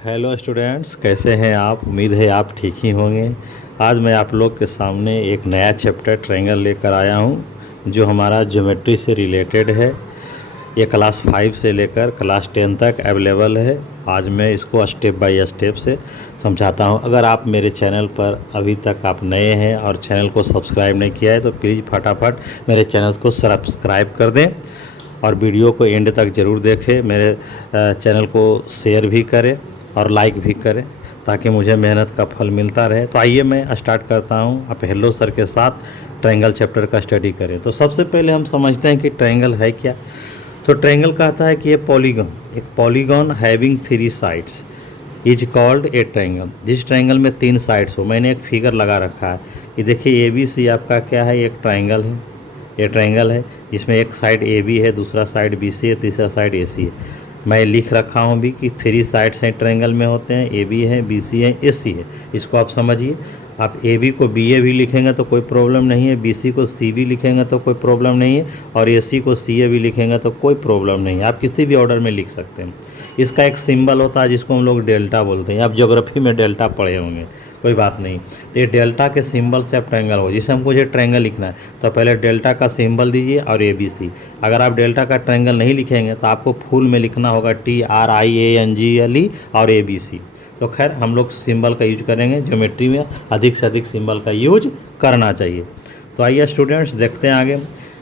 Hello students, कैसे हैं आप। उम्मीद है आप ठीक ही होंगे। आज मैं आप लोग के सामने एक नया चैप्टर ट्रायंगल लेकर आया हूं जो हमारा ज्योमेट्री से रिलेटेड है। ये क्लास 5 से लेकर क्लास 10 तक अवेलेबल है। आज मैं इसको स्टेप बाय स्टेप से समझाता हूं। अगर आप मेरे चैनल पर अभी तक आप नए हैं और चैनल को सब्सक्राइब नहीं किया है तो प्लीज़ फटाफट मेरे चैनल को सब्सक्राइब कर दें और वीडियो को एंड तक ज़रूर देखें। मेरे चैनल को शेयर भी करें और लाइक भी करें ताकि मुझे मेहनत का फल मिलता रहे। तो आइए मैं स्टार्ट करता हूं। आप हेलो सर के साथ ट्रायंगल चैप्टर का स्टडी करें। तो सबसे पहले हम समझते हैं कि ट्रायंगल है क्या। तो ट्रायंगल कहता है कि ये पॉलीगन, एक polygon having 3 sides is called a triangle. जिस ट्रायंगल में 3 साइड्स हो, मैंने एक फिगर लगा रखा है कि देखिए ABC आपका क्या है, एक ट्रायंगल है। ये ट्रायंगल है जिसमें एक साइड AB है, दूसरा साइड BC है, तीसरा साइड AC है। मैं लिख रखा हूँ भी कि 3 साइड्स हैं ट्रायंगल में होते हैं, AB है, BC है, AC है। इसको आप समझिए। आप AB को BA भी लिखेंगे तो कोई प्रॉब्लम नहीं है, BC को CB लिखेंगे तो कोई प्रॉब्लम नहीं है और AC को CA भी लिखेंगे तो कोई प्रॉब्लम नहीं है। आप किसी भी ऑर्डर में लिख सकते हैं। इसका एक सिंबल होता है जिसको हम लोग डेल्टा बोलते हैं। आप ज्योग्राफी में डेल्टा पढ़े होंगे, कोई बात नहीं। तो ये डेल्टा के सिंबल से आप ट्रायंगल हो, जिसे हमको ये ट्रायंगल लिखना है तो पहले डेल्टा का सिंबल दीजिए और ABC। अगर आप डेल्टा का ट्रायंगल नहीं लिखेंगे तो आपको फुल में लिखना होगा TRIANGLE और ABC। तो खैर हम लोग सिंबल का यूज करेंगे। ज्योमेट्री में अधिक से अधिक सिंबल का यूज करना चाहिए। तो आइए स्टूडेंट्स देखते हैं आगे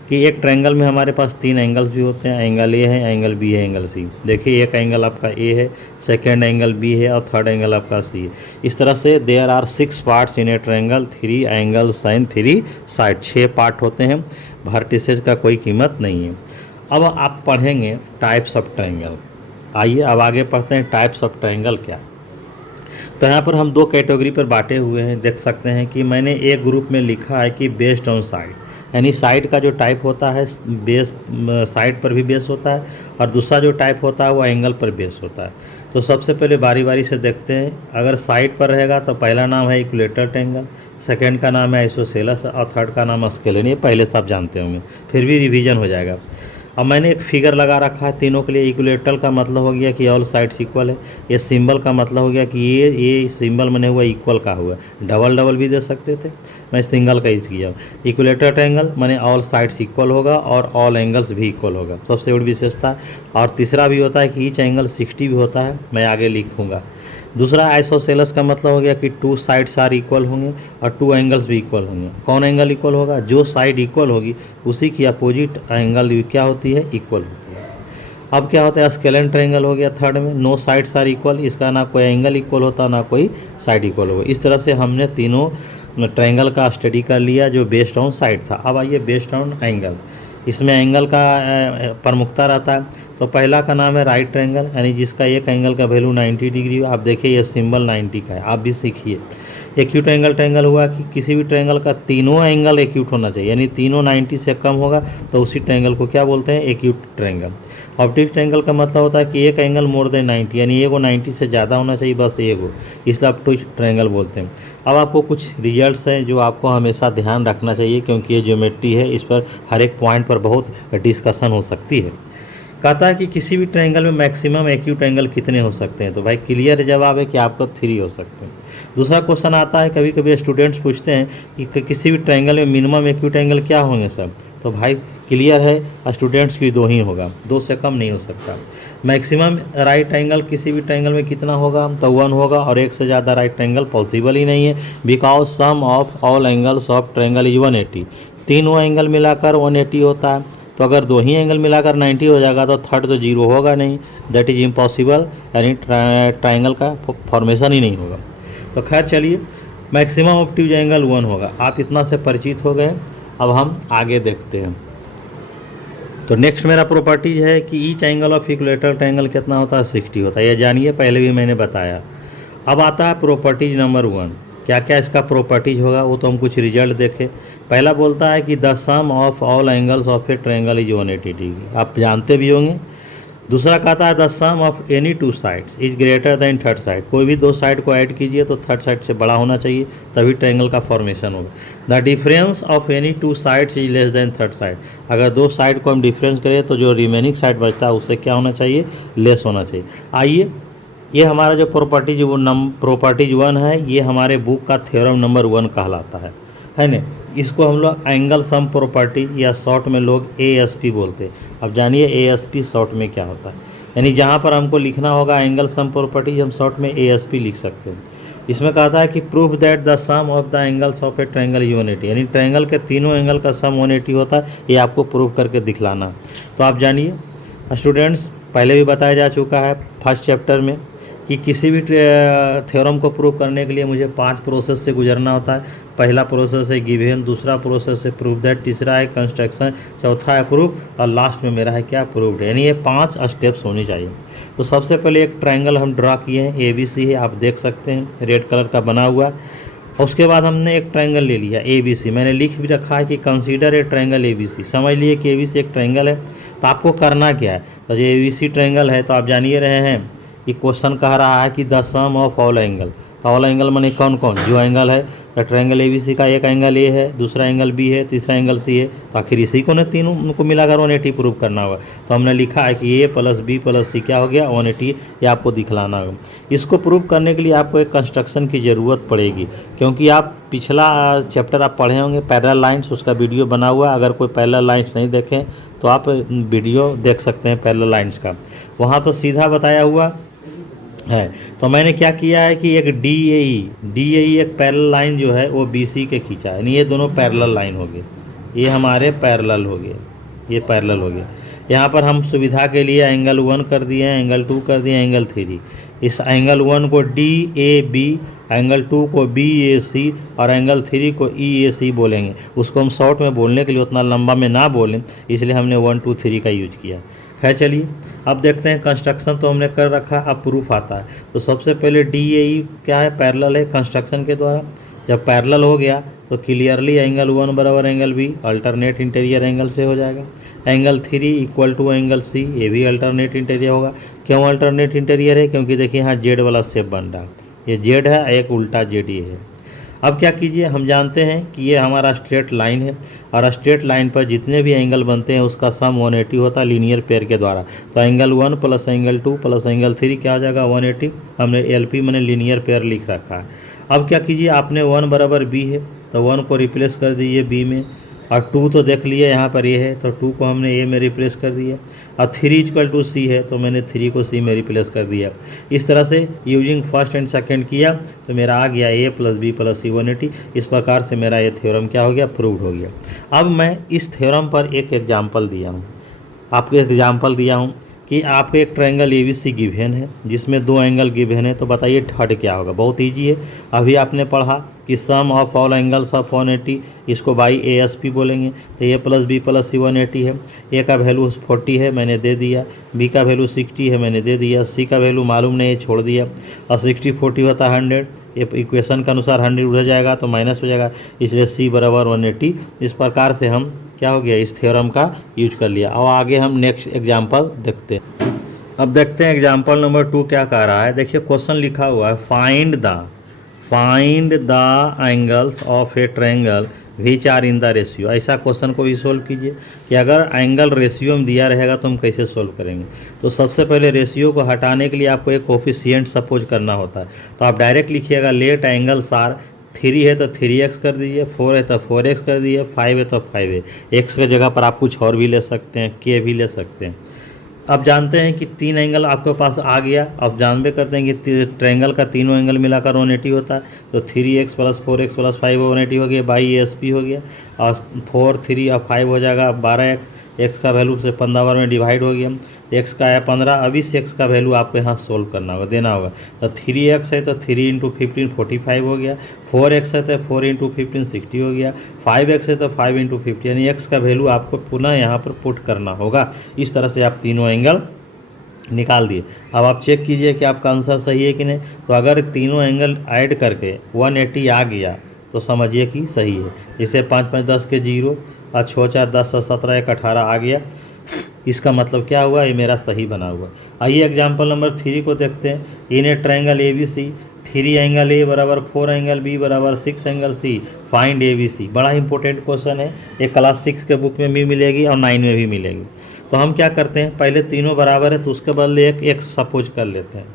कि एक ट्रायंगल में हमारे पास 3 एंगल्स भी होते हैं। एंगल A है, एंगल B है, एंगल C। देखिए एक एंगल आपका A है, सेकेंड एंगल B है और थर्ड एंगल आपका C है। इस तरह से there are 6 parts in a triangle, 3 angles and 3 side. 6 part होते हैं। वर्टिसेस का कोई कीमत नहीं है। अब आप पढ़ेंगे टाइप्स ऑफ ट्रायंगल। आइए अब आगे पढ़ते हैं टाइप्स ऑफ ट्रायंगल क्या। तो यहाँ पर हम 2 कैटेगरी पर बांटे हुए हैं। देख सकते हैं कि मैंने एक ग्रुप में लिखा है कि बेस्ड ऑन साइड, यानी साइड का जो टाइप होता है बेस साइड पर भी बेस होता है और दूसरा जो टाइप होता है वो एंगल पर बेस होता है। तो सबसे पहले बारी बारी से देखते हैं। अगर साइड पर रहेगा तो पहला नाम है इक्विलेटरल ट्रायंगल, सेकंड का नाम है आइसोसेलेस और थर्ड का नाम है स्केलेन। ये पहले से आप जानते होंगे, फिर भी रिवीजन हो जाएगा। अब मैंने एक फिगर लगा रखा है तीनों के लिए। इक्विलेटरल का मतलब हो गया कि ऑल साइड्स इक्वल है। ये सिंबल का मतलब हो गया कि ये सिंबल बने हुआ इक्वल का हुआ। डबल डबल भी दे सकते थे, मैं सिंगल का यूज किया। इक्विलेटरल ट्रायंगल माने ऑल साइड्स इक्वल होगा और ऑल एंगल्स भी इक्वल होगा, सबसे बड़ी विशेषता। और तीसरा भी होता है कि ईच एंगल 60 भी होता है, मैं आगे लिखूँगा। दूसरा आइसोसेलेस का मतलब हो गया कि 2 साइड्स आर इक्वल होंगे और 2 एंगल्स भी इक्वल होंगे। कौन एंगल इक्वल होगा? जो साइड इक्वल होगी उसी की अपोजिट एंगल क्या होती है? इक्वल होती है। अब क्या होता है? स्केलेन ट्रायंगल हो गया थर्ड में। नो साइड्स आर इक्वल, इसका ना कोई एंगल इक्वल होता ना कोई साइड इक्वल होगा। इस तरह से हमने तीनों ट्रायंगल का स्टडी कर लिया जो बेस्ड ऑन साइड था। अब आइए बेस्ड ऑन एंगल। इसमें एंगल का प्रमुखता रहता है। तो पहला का नाम है राइट ट्रायंगल, यानी जिसका एक एंगल का वैल्यू 90 डिग्री। आप देखिए ये सिंबल 90 का है, आप भी सीखिए। एक्यूट एंगल ट्रायंगल हुआ कि किसी भी ट्रायंगल का तीनों एंगल एक्यूट होना चाहिए, यानी तीनों 90 से कम होगा तो उसी ट्रायंगल को क्या बोलते हैं? Acute triangle. ऑब्टयूज ट्रायंगल का मतलब होता है कि एक एंगल मोर देन 90, यानी एगो 90 से ज़्यादा होना चाहिए, बस एगो, इसलिए ऑब्टयूज ट्रायंगल बोलते हैं। अब आपको कुछ रिजल्ट्स हैं जो आपको हमेशा ध्यान रखना चाहिए क्योंकि ये ज्योमेट्री है, इस पर हर एक पॉइंट पर बहुत डिस्कशन हो सकती है। कहता है कि किसी भी ट्रायंगल में मैक्सिमम एक्यूट एंगल कितने हो सकते हैं? तो भाई क्लियर जवाब है कि आपको 3 हो सकते हैं। दूसरा क्वेश्चन आता है, कभी कभी स्टूडेंट्स पूछते हैं कि किसी भी ट्रायंगल में मिनिमम एक्यूट एंगल क्या होंगे सर? तो भाई क्लियर है स्टूडेंट्स की 2 ही होगा, 2 से कम नहीं हो सकता। मैक्सिमम राइट एंगल किसी भी ट्रायंगल में कितना होगा? तो 1 होगा और एक से ज़्यादा राइट एंगल पॉसिबल ही नहीं है। Because sum of all angles of triangle is 180। तीनों एंगल मिलाकर 180 होता है। तो अगर 2 ही एंगल मिलाकर 90 हो जाएगा तो थर्ड तो 0 होगा नहीं, दैट इज़ इम्पॉसिबल, यानी ट्रायंगल का फॉर्मेशन ही नहीं होगा। तो खैर चलिए, मैक्सिमम ऑब्टयूज एंगल 1 होगा। आप इतना से परिचित हो गए। अब हम आगे देखते हैं। तो नेक्स्ट मेरा प्रॉपर्टीज है कि each angle of equilateral triangle कितना होता है? 60 होता है। ये जानिए, पहले भी मैंने बताया। अब आता है प्रॉपर्टीज नंबर 1। क्या क्या इसका प्रॉपर्टीज होगा वो तो हम कुछ रिजल्ट देखें। पहला बोलता है कि the sum of all angles of a triangle is 180 degree, आप जानते भी होंगे। दूसरा कहता है the sum of any 2 sides is greater than third side. कोई भी 2 साइड को ऐड कीजिए तो थर्ड साइड से बड़ा होना चाहिए, तभी ट्रायंगल का फॉर्मेशन होगा। The difference of any 2 sides is less than third side. अगर 2 साइड को हम डिफरेंस करें तो जो रिमेनिंग साइड बचता है उससे क्या होना चाहिए? लेस होना चाहिए। आइए ये हमारा जो प्रॉपर्टीज 1 है, ये हमारे बुक का थ्योरम नंबर 1 कहलाता है ना। इसको हम लोग एंगल सम प्रॉपर्टी या शॉर्ट में लोग ASP बोलते हैं। अब जानिए ASP शॉर्ट में क्या होता है, यानी जहाँ पर हमको लिखना होगा एंगल सम प्रॉपर्टीज, हम शॉर्ट में ASP लिख सकते हैं। इसमें कहता है कि proof that the sum of the angles of a triangle 180, यानी ट्रायंगल के तीनों एंगल का सम 180 होता है, ये आपको प्रूफ करके दिखलाना है। तो आप जानिए स्टूडेंट्स, पहले भी बताया जा चुका है फर्स्ट चैप्टर में कि किसी भी थ्योरम को प्रूव करने के लिए मुझे 5 प्रोसेस से गुजरना होता है। पहला प्रोसेस है गिवन, दूसरा प्रोसेस है प्रूफ दैट, तीसरा है कंस्ट्रक्शन, चौथा है प्रूफ और लास्ट में मेरा है क्या, प्रूव्ड। यानी ये 5 स्टेप्स होने चाहिए। तो सबसे पहले एक ट्रायंगल हम ड्रा किए हैं, ABC है, आप देख सकते हैं रेड कलर का बना हुआ। उसके बाद हमने एक ट्रायंगल ले लिया ABC, मैंने लिख भी रखा है कि कंसीडर ए ट्रायंगल ABC। समझ लिए कि ABC एक ट्रायंगल है। तो आपको करना क्या है, तो जो ABC ट्रायंगल है, तो आप जानिए रहे हैं कि क्वेश्चन कह रहा है कि the sum of all angle. तो ऑल एंगल माने कौन कौन, जो एंगल है। तो ट्रायंगल ABC का एक एंगल A है, दूसरा एंगल B है, तीसरा एंगल C है। तो आखिर इसी को ने तीनों उनको मिलाकर 180 प्रूव करना होगा। तो हमने लिखा है कि A + B + C क्या हो गया, 180। ये आपको दिखलाना होगा। इसको प्रूव करने के लिए आपको एक कंस्ट्रक्शन की ज़रूरत पड़ेगी, क्योंकि आप पिछला चैप्टर आप पढ़े होंगे पैरेलल लाइन्स, उसका वीडियो बना हुआ है। अगर कोई पैरेलल लाइन्स नहीं देखें तो आप वीडियो देख सकते हैं पैरेलल लाइन्स का, वहाँ पर सीधा बताया हुआ है। तो मैंने क्या किया है कि एक DAE एक पैरेलल लाइन जो है वो BC के खींचा है, यानी ये दोनों पैरेलल लाइन हो गए, ये हमारे पैरेलल हो गए, ये पैरेलल हो गए। यहाँ पर हम सुविधा के लिए एंगल 1 कर दिए हैं, एंगल 2 कर दिए, एंगल 3। इस एंगल 1 को DAB, एंगल 2 को BAC और एंगल 3 को EAC बोलेंगे। उसको हम शॉर्ट में बोलने के लिए उतना लंबा में ना बोलें, इसलिए हमने 1 2 3 का यूज किया। खैर चलिए अब देखते हैं, कंस्ट्रक्शन तो हमने कर रखा, अब प्रूफ आता है। तो सबसे पहले DAE क्या है, पैरेलल है कंस्ट्रक्शन के द्वारा। जब पैरेलल हो गया तो क्लियरली एंगल 1 बराबर angle B alternate interior angle से हो जाएगा। एंगल 3 = एंगल C, ये भी अल्टरनेट इंटीरियर होगा। क्यों अल्टरनेट इंटीरियर है, क्योंकि देखिए यहाँ Z वाला शेप बन रहा है, ये Z है, एक उल्टा Z ये है। अब क्या कीजिए, हम जानते हैं कि ये हमारा स्ट्रेट लाइन है और स्ट्रेट लाइन पर जितने भी एंगल बनते हैं उसका सम 180 होता है लीनियर पेयर के द्वारा। तो एंगल 1 + एंगल 2 + एंगल 3 क्या हो जाएगा, 180। हमने LP मैंने लीनियर पेयर लिख रखा है। अब क्या कीजिए, आपने 1 बराबर B है तो 1 को रिप्लेस कर दीजिए B में, और 2 तो देख लिए यहाँ पर ये है तो 2 को हमने A में रिप्लेस कर दिया, और 3 = C है तो मैंने 3 को C में रिप्लेस कर दिया। इस तरह से यूजिंग फर्स्ट एंड सेकंड किया तो मेरा आ गया A + B + C 180। इस प्रकार से मेरा ये थ्योरम क्या हो गया, प्रूव्ड हो गया। अब मैं इस थ्योरम पर एक एग्जाम्पल दिया हूँ, आपको एग्जाम्पल दिया हूँ कि आपको एक ट्रायंगल ABC गिवन है जिसमें 2 एंगल गिवन है। तो बताइए थर्ड क्या होगा, बहुत ईजी है। अभी आपने पढ़ा कि सम ऑफ ऑल एंगल्स ऑफ 180, इसको बाई ASP बोलेंगे। तो A + B + C 180 है। A का वैल्यू 40 है, मैंने दे दिया। B का वैल्यू 60 है, मैंने दे दिया। C का वैल्यू मालूम नहीं है, छोड़ दिया। और 60 40 होता है 100, ये इक्वेशन के अनुसार 100 उड़ जाएगा तो माइनस हो जाएगा, इसलिए C = 180। इस प्रकार से हम क्या हो गया, इस थ्योरम का यूज कर लिया। और आगे हम नेक्स्ट एग्जाम्पल देखते हैं। अब देखते हैं एग्जाम्पल नंबर 2 क्या कह रहा है। देखिए क्वेश्चन लिखा हुआ है find the angles of a triangle which are in the ratio. ऐसा क्वेश्चन को भी सोल्व कीजिए कि अगर एंगल रेशियो में दिया रहेगा तो हम कैसे सोल्व करेंगे। तो सबसे पहले रेशियो को हटाने के लिए आपको एक कोफिशिएंट सपोज करना होता है। तो आप डायरेक्ट लिखिएगा लेट एंगल्स आर, 3 है तो 3x कर दीजिए, 4 है तो 4x कर दीजिए, 5 है तो 5 है। x के जगह पर आप कुछ और भी ले सकते हैं, k भी ले सकते हैं। अब जानते हैं कि 3 एंगल आपके पास आ गया। अब जानबे करते हैं कि ट्रायंगल का तीनों एंगल मिलाकर 180 होता है। तो 3x + 4x + 5 180 हो गया, बाई ASP हो गया। और 4 3 और 5 हो जाएगा 12x। x का वैल्यू से 15 बार में डिवाइड हो गया, x का है 15। अब इस x का वैल्यू आपको यहाँ सोल्व करना होगा, देना होगा। तो 3x है तो 3 × 15 45 हो गया, 4x है तो 4 × 15 60 हो गया, 5x है तो 5 × 50, यानी x का वैल्यू आपको पुनः यहाँ पर पुट करना होगा। इस तरह से आप तीनों एंगल निकाल दिए। अब आप चेक कीजिए कि आपका आंसर सही है कि नहीं। तो अगर तीनों एंगल ऐड करके 180 आ गया तो समझिए कि सही है। जैसे 5 5 10 के 0 और 6 4 10 17 1 18 आ गया, इसका मतलब क्या हुआ, ये मेरा सही बना हुआ। आइए एग्जाम्पल नंबर 3 को देखते हैं। In a triangle ABC 3 angle A = 4 angle B = 6 angle C, find ABC। बड़ा इंपॉर्टेंट क्वेश्चन है, ये क्लास 6 के बुक में भी मिलेगी और 9 में भी मिलेगी। तो हम क्या करते हैं, पहले तीनों बराबर है तो उसके बदले एक x सपोज कर लेते हैं।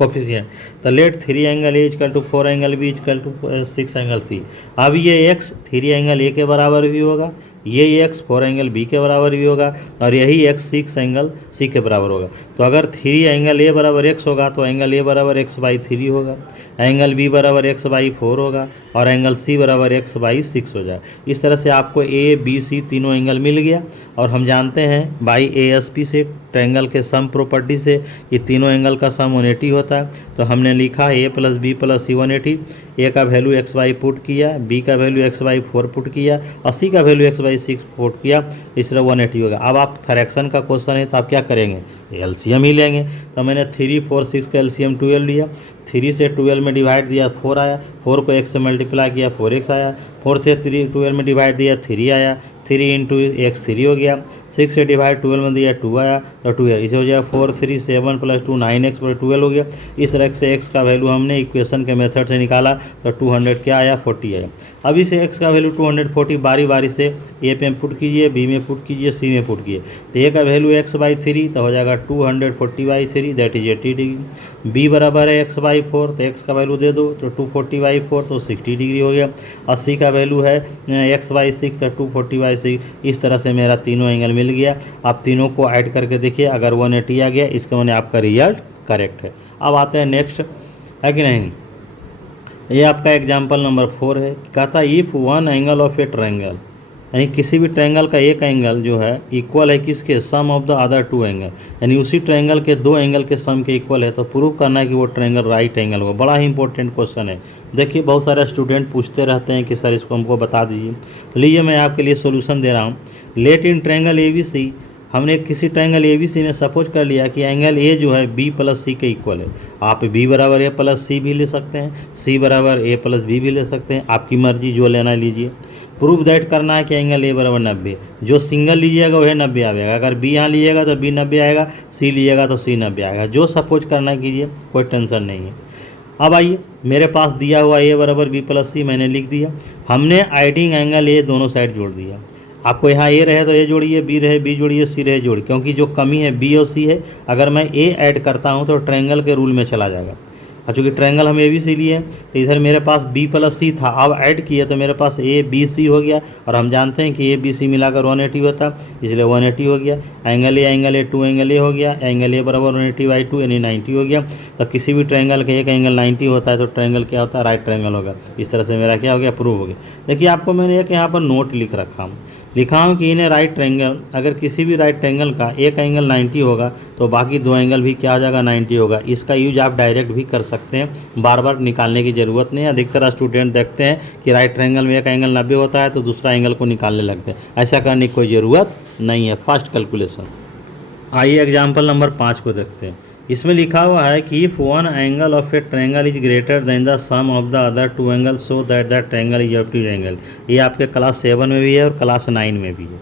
कोफिशिएंट। तो let 3 angle A equal to 4 angle B equal to 6 angle C. अब ये एक्स 3 एंगल ए के बराबर भी होगा, ये एक्स 4 एंगल बी के बराबर भी होगा, और यही एक्स 6 एंगल सी के बराबर होगा। तो अगर 3 एंगल ए बराबर एक्स होगा तो एंगल ए बराबर एक्स बाई 3 होगा, एंगल बी बराबर एक्स बाई 4 होगा, और एंगल सी बराबर एक्स बाई 6 हो जाए। इस तरह से आपको ए बी सी तीनों एंगल मिल गया। और हम जानते हैं बाई ASP से, ट्रायंगल के सम प्रॉपर्टी से, ये तीनों एंगल का सम 180 होता है। तो हमने लिखा ए प्लस बी प्लस सी 180। ए का वैल्यू एक्स बाई पुट किया, बी का वैल्यू एक्स बाई 4 पुट किया, और सी का वैल्यू एक्स बाई 6 पुट किया, इस तरह 180 होगा। अब आप फ्रैक्शन का क्वेश्चन है तो आप क्या करेंगे, LCM ही लेंगे। तो मैंने 3 4 6 का LCM 12 लिया, 3 से 12 में डिवाइड दिया 4 आया, 4 को x से मल्टीप्लाई किया 4x आया, 4 से 12 में डिवाइड दिया 3 आया, 3 इंटू एक्स 3 हो गया, 6 से डिवाइड 12 में दिया 2 आया, तो 2 इसे हो जाएगा 4 3 7 प्लस 2 9x पर 12 हो गया। इस तरह से x का वैल्यू हमने इक्वेशन के मेथड से निकाला, तो 200 क्या आया 40 आया। अब इसे x का वैल्यू 240 बारी बारी से ए पे पुट कीजिए, बी में पुट कीजिए, सी में पुट कीजिए। तो ए का वैल्यू x बाई 3 तो हो जाएगा 240 by 3 that is 80 degree. B बराबर है x बाई 4 तो x का वैल्यू दे दो, तो 240 बाई 4 तो 60 डिग्री हो गया। और सी का वैल्यू है x बाई 6 तो 240 बाई 6। इस तरह से मेरा तीनों एंगल मिल गया। आप तीनों को ऐड करके देखिए, अगर 180 आ गया इसका मैंने आपका रिजल्ट करेक्ट है। अब आते हैं नेक्स्ट, है कि नहीं। ये आपका एग्जाम्पल नंबर 4 है। कहता if one angle of a triangle, यानी किसी भी ट्रायंगल का एक एंगल जो है इक्वल है किसके, सम ऑफ द अदर 2 एंगल, यानी उसी ट्रायंगल के 2 एंगल के सम के इक्वल है, तो प्रूव करना है कि वो ट्रायंगल राइट एंगल होगा। बड़ा ही इंपॉर्टेंट क्वेश्चन है। देखिए बहुत सारे स्टूडेंट पूछते रहते हैं कि सर इसको हमको बता दीजिए। तो लीजिए मैं आपके लिए सोल्यूशन दे रहा हूँ। लेट इन ट्रायंगल ABC, हमने किसी ट्रायंगल ABC में सपोज कर लिया कि एंगल A जो है B प्लस C के इक्वल है। आप B बराबर A प्लस C भी ले सकते हैं, C बराबर A प्लस B भी ले सकते हैं, आपकी मर्जी जो लेना लीजिए। प्रूफ दैट करना है कि एंगल A बराबर 90, जो सिंगल लीजिएगा वह 90 आएगा। अगर B यहाँ लीजिएगा तो B 90 आएगा, C लीजिएगा तो C 90 आएगा। जो सपोज करना कीजिए, कोई टेंशन नहीं है। अब आइए, मेरे पास दिया हुआ A बराबर B प्लस C मैंने लिख दिया। हमने आइडिंग एंगल A दोनों साइड जोड़ दिया। आपको यहाँ A रहे तो A जोड़िए, B रहे B जोड़िए, C रहे जोड़िए, क्योंकि जो कमी है B और C है। अगर मैं A ऐड करता हूँ तो ट्रायंगल के रूल में चला जाएगा। और चूँकि ट्रायंगल हम ABC लिए तो इधर मेरे पास B प्लस C था, अब ऐड किया तो मेरे पास ABC हो गया। और हम जानते हैं कि ABC मिलाकर 180 होता, इसलिए 180 हो गया। एंगल A 2 एंगल A हो गया, एंगल A बराबर 180 बाई 2 यानी 90 हो गया। तो किसी भी ट्रायंगल का एक एंगल 90 होता है तो ट्रायंगल क्या होता है, राइट ट्रायंगल होगा। इस तरह से मेरा क्या हो गया, प्रूव हो गया। देखिए आपको मैंने एक यहाँ पर नोट लिखा हूँ कि इन्हें राइट ट्रायंगल, अगर किसी भी राइट ट्रायंगल का एक एंगल 90 होगा तो बाकी 2 एंगल भी क्या हो जाएगा, 90 होगा। इसका यूज आप डायरेक्ट भी कर सकते हैं, बार बार निकालने की ज़रूरत नहीं है। अधिकतर स्टूडेंट देखते हैं कि राइट ट्रायंगल में एक एंगल 90 होता है तो दूसरा एंगल को निकालने लगते हैं। ऐसा करने की कोई ज़रूरत नहीं है, फास्ट कैलकुलेशन। आइए एग्जाम्पल नंबर 5 को देखते हैं। इसमें लिखा हुआ है कि if one angle of a triangle is greater than the sum of the other 2 angle so that the triangle is obtuse angle. ये आपके क्लास 7 में भी है और क्लास 9 में भी है।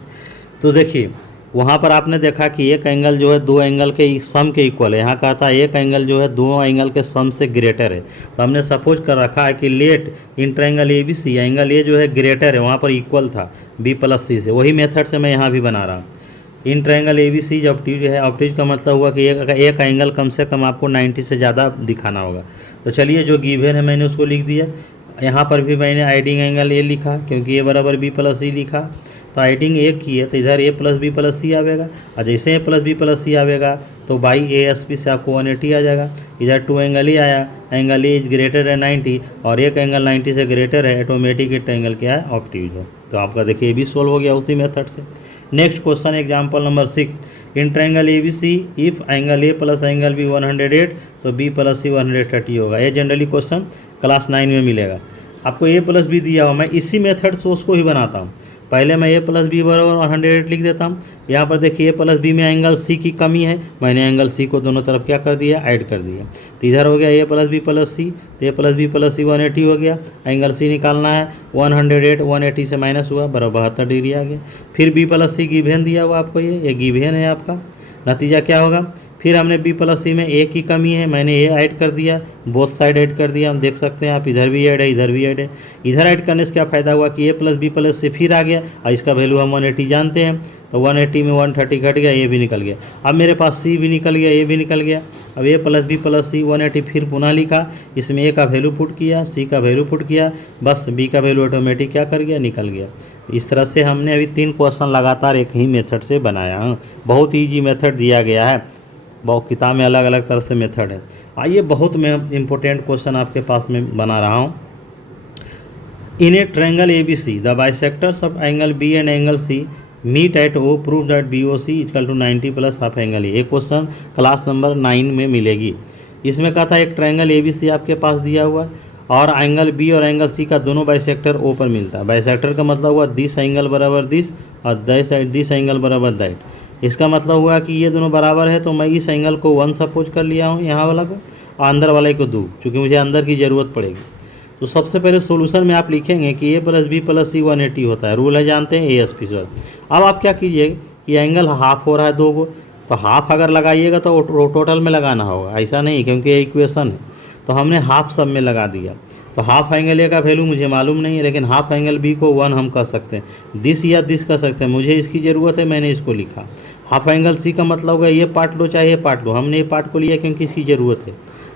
तो देखिए वहाँ पर आपने देखा कि एक एंगल जो है 2 एंगल के सम के इक्वल है। यहाँ कहता है एक एंगल जो है 2 एंगल के सम से ग्रेटर है। तो हमने सपोज कर रखा है कि let in triangle ABC, angle A जो है ग्रेटर है, वहाँ पर इक्वल था B प्लस C से। वही मेथड से मैं यहाँ भी बना रहा हूँ। इन ट्रायंगल ABC जो ऑप्टिव है, ऑप्टिव का मतलब हुआ कि एक एंगल कम से कम आपको 90 से ज़्यादा दिखाना होगा। तो चलिए जो गिवन है मैंने उसको लिख दिया। यहाँ पर भी मैंने आइडिंग एंगल A लिखा क्योंकि A बराबर B प्लस C लिखा। तो आइडिंग A की है तो इधर A plus B plus C आवेगा, और जैसे A plus B plus C आवेगा तो बाई ASP से आपको 180 आ जाएगा। इधर 2 एंगल ही आया, एंगल A इज ग्रेटर है 90 और एक एंगल 90 से ग्रेटर है, ऑटोमेटिक ट्रायंगल क्या है, ऑप्टिव है। तो आपका देखिए भी सोल्व हो गया उसी मेथड से। Next question example number 6। In triangle ABC if angle A plus angle B 108 तो B प्लस C 130 होगा। ये जनरली क्वेश्चन क्लास 9 में मिलेगा। आपको A प्लस B दिया हो, मैं इसी मेथड से उसको ही बनाता हूँ। पहले मैं A प्लस B बराबर 108 लिख देता हूँ। यहाँ पर देखिए A प्लस B में एंगल C की कमी है, मैंने एंगल C को दोनों तरफ क्या कर दिया, ऐड कर दिया। तो इधर हो गया A plus B plus C, तो A plus B plus C 180 हो गया। एंगल C निकालना है, 108 180 से माइनस हुआ, बराबर 72 डिग्री आ गया। फिर B प्लस C गिवन दिया हुआ आपको, ये गिवन है आपका। नतीजा क्या होगा, फिर हमने B प्लस C में A की कमी है, मैंने A ऐड कर दिया, बोथ साइड ऐड कर दिया। हम देख सकते हैं आप, इधर भी ऐड है इधर भी ऐड है। इधर ऐड करने से क्या फ़ायदा हुआ कि A plus B plus C फिर आ गया, और इसका वैल्यू हम 180 जानते हैं। तो 180 में 130 घट गया, ये भी निकल गया। अब मेरे पास C भी निकल गया, A भी निकल गया। अब ए प्लस बी प्लस सी 180 फिर पुनः लिखा, इसमें ए का वैल्यू पुट किया, सी का वैल्यू पुट किया, बस बी का वैल्यू ऑटोमेटिक क्या कर गया, निकल गया। इस तरह से हमने अभी 3 क्वेश्चन लगातार एक ही मेथड से बनाया। बहुत ईजी मेथड दिया गया है, बहुत किताब में अलग अलग तरह से मेथड है। आइए बहुत मैं इम्पोर्टेंट क्वेश्चन आपके पास में बना रहा हूँ। In a triangle ABC the bisectors of angle B and angle C meet at O, prove that BOC equal to 90 plus half angle A. एक क्वेश्चन क्लास नंबर 9 में मिलेगी। इसमें कहा था एक ट्रायंगल ABC आपके पास दिया हुआ है और एंगल B और एंगल C का दोनों बाइसेक्टर O पर मिलता है। बाइसेक्टर का मतलब हुआ दिस एंगल बराबर दिस और दिस एंगल बराबर दैट। इसका मतलब हुआ कि ये दोनों बराबर है, तो मैं इस एंगल को 1 सपोज कर लिया हूँ यहाँ वाला को, और अंदर वाले को 2, क्योंकि मुझे अंदर की ज़रूरत पड़ेगी। तो सबसे पहले सोल्यूशन में आप लिखेंगे कि ए प्लस बी प्लस सी 180 होता है, रूल है जानते हैं ASP सर। अब आप क्या कीजिए कि एंगल हाफ हो रहा है 2 को, तो हाफ अगर लगाइएगा तो टोटल में लगाना होगा, ऐसा नहीं क्योंकि ये इक्वेशन है। तो हमने हाफ सब में लगा दिया। तो हाफ एंगल ए का वैल्यू मुझे मालूम नहीं है, लेकिन हाफ एंगल बी को 1 हम कर सकते हैं, दिस या दिस कर सकते हैं, मुझे इसकी ज़रूरत है, मैंने इसको लिखा। हाफ एंगल सी का मतलब होगा ये पार्ट लो चाहे ये पार्ट लो, हमने ये पार्ट को लिया क्योंकि इसकी ज़रूरत है।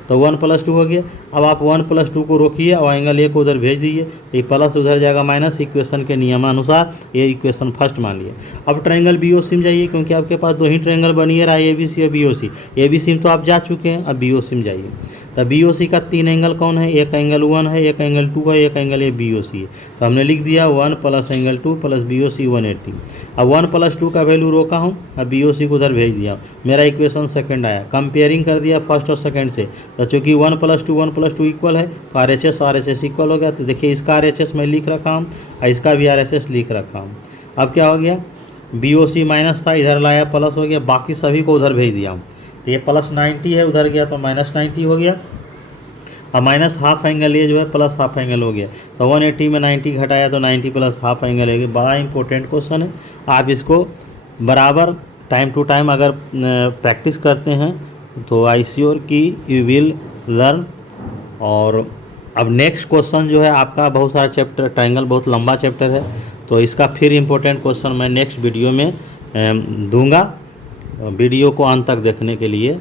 तो 1 + 2 हो गया। अब आप 1 + 2 को रोकिए और एंगल ए को उधर भेज दीजिए, ये प्लस उधर जाएगा माइनस, इक्वेशन के नियमानुसार ये इक्वेशन फर्स्ट मान लिया। अब ट्रायंगल BOC में जाइए, क्योंकि आपके पास 2 ही ट्रायंगल बनी है रहा है, ABC और BOC। ABC में तो आप जा चुके हैं, अब BOC में जाइए। तो BOC का 3 एंगल कौन है, एक एंगल 1 है, एक एंगल 2 है, एक एंगल BOC है। तो हमने लिख दिया 1 + एंगल 2 + BOC 180। अब 1 + 2 का वैल्यू रोका हूँ, अब BOC को उधर भेज दिया, मेरा इक्वेशन सेकंड आया। कंपेयरिंग कर दिया फर्स्ट और सेकंड से, तो चूँकि 1 + 2 इक्वल है तो RHS इक्वल हो गया। तो देखिए इसका RHS मैं लिख रखा हूँ और इसका भी RHS लिख रखा हूँ। अब क्या हो गया, BOC माइनस था, इधर लाया प्लस हो गया, बाकी सभी को उधर भेज दिया हूँ। तो ये प्लस 90 है, उधर गया तो माइनस 90 हो गया, और माइनस हाफ एंगल ये जो है प्लस हाफ एंगल हो गया। तो 180 में 90 घटाया तो 90 प्लस हाफ एंगल है। बड़ा इंपॉर्टेंट क्वेश्चन है, आप इसको बराबर टाइम टू टाइम अगर प्रैक्टिस करते हैं तो आई श्योर कि यू विल लर्न। और अब नेक्स्ट क्वेश्चन जो है आपका बहुत सारा चैप्टर, ट्रायंगल बहुत लंबा चैप्टर है, तो इसका फिर इम्पोर्टेंट क्वेश्चन मैं नेक्स्ट वीडियो में दूंगा। वीडियो को अंत तक देखने के लिए